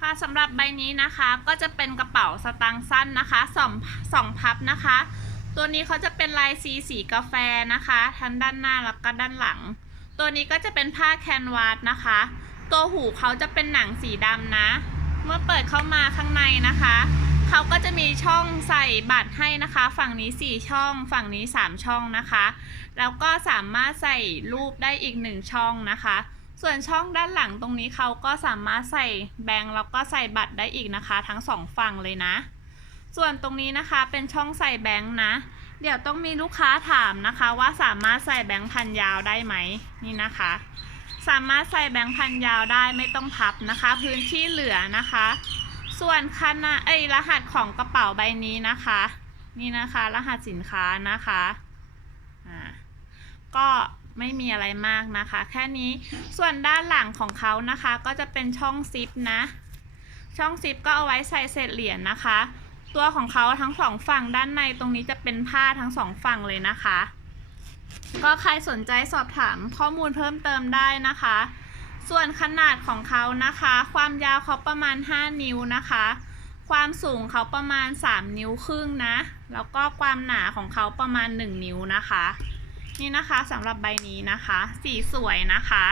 ค่ะสำหรับใบนี้นะคะก็จะเป็นกระเป๋าสตางค์สั้นนะคะสองสองพับนะคะ ตัวนี้เขาจะเป็นลายสีสีกาแฟนะคะ ทั้งด้านหน้าแล้วก็ด้านหลัง ตัวนี้ก็จะเป็นผ้าแคนวาสนะคะ ตัวหูเขาจะเป็นหนังสีดำนะ เมื่อเปิดเข้ามาข้างในนะคะ เขาก็จะมีช่องใส่บัตรให้นะคะ ฝั่งนี้ 4 ช่อง ฝั่งนี้ 3 ช่องนะคะ แล้วก็สามารถใส่รูปได้อีก 1 ช่องนะคะ ส่วนช่องด้านหลังตรงนี้เขาก็สามารถใส่แบงค์แล้วก็ใส่บัตรได้อีกนะคะ ทั้งสองฝั่งเลยนะ ส่วนตรงนี้นะคะเป็นช่องใส่แบงค์นะ เดี๋ยวต้องมีลูกค้าถามนะคะ ว่าสามารถใส่แบงค์พันยาวได้ไหมนี่นะคะ สามารถใส่แบงค์พันยาวได้ไม่ต้องพับนะคะ พื้นที่เหลือนะคะ ส่วนคณะเอ้ยรหัสของกระเป๋าใบนี้นะคะ นี่นะคะ รหัสสินค้านะคะอ่าก็ ไม่มีอะไรมากนะคะ แค่นี้ส่วนด้านหลังของเขานะคะ ก็จะเป็นช่องซิปนะ ช่องซิปก็เอาไว้ใส่เศษเหรียญนะคะ ตัวของเขาทั้งสองฝั่งด้านในตรงนี้จะเป็นผ้าทั้งสองฝั่งเลยนะคะ ก็ใครสนใจสอบถามข้อมูลเพิ่มเติมได้นะคะ ส่วนขนาดของเขานะคะ ความยาวเขาประมาณ 5 นิ้วนะคะความสูงเขาประมาณ 3 นิ้วครึ่งนะ แล้วก็ความหนาของเขาประมาณ 1 นิ้วนะคะ นี่นะคะสำหรับใบนี้นะคะ สีสวยนะคะ